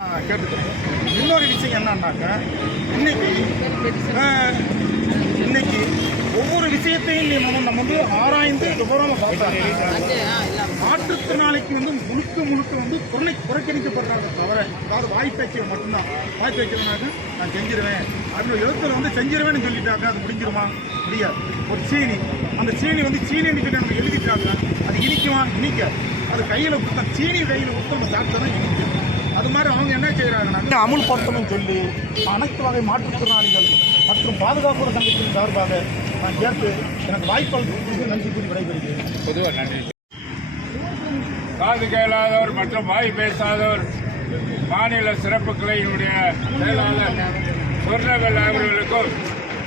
கேட்டுக்கிறேன். இன்னொரு விஷயம் என்னன்னாக்க, இன்னைக்கு ஒவ்வொரு விஷயத்தையும் நம்ம வந்து ஆராய்ந்து விவரமாக பார்த்தாங்க. மாற்றுத்திறனாளிக்கு முழுக்க புறக்கணிக்கப்படுறாங்க தவிர, அதாவது வாய்ப்பேச்சு மட்டும்தான். வாய்ப்பேச்சுனாக்க நான் செஞ்சிருவேன் அப்படின்னு எழுத்துல செஞ்சிருவேன்னு சொல்லிட்டாங்க. அது முடிஞ்சிருமா? முடியாது. ஒரு சீனி, அந்த சீனி சீனின்னு சொல்லி நம்ம எழுதிட்டாங்க. அது இனிக்குமா? இனிக்க. அது கையில் கொடுத்தா, சீனி கையில் கொடுத்து நம்ம சாப்பிட்டா தான் இனிக்கும். அது மாதிரி அவங்க என்ன செய்கிறாங்கன்னா, அமுல்படுத்தணும்னு சொல்லி அனைத்து வகை மாற்றுத்திறனாளிகள் மற்றும் பாதுகாப்பு சங்கத்தின் சார்பாக நான் கேட்டு எனக்கு வாய்ப்பு நன்றி கூறி விடைபெறுகிறேன். பொதுவாக நன்றி. காது கேளாதவர் மற்றும் வாய் பேசாதவர் மாநில சிறப்பு கிளையினுடைய செயலாளர் சொர்ணவேல் அவர்களுக்கும்,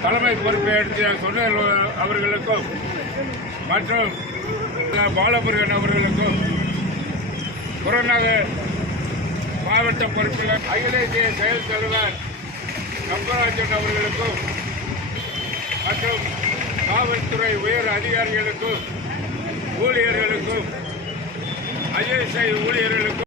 தலைமை பொறுப்பை எடுத்த சொர்ணவேல் அவர்களுக்கும் மற்றும் பாலமுருகன் அவர்களுக்கும், புறநகர் மாவட்ட பொறுப்பினர் அகில இந்திய செயல் தலைவர் கம்பராஜன் அவர்களுக்கும் மற்றும் காவல்துறை உயர் அதிகாரிகளுக்கும், ஊழியர்களுக்கும், ஐஎஸ்ஐ ஊழியர்களுக்கும்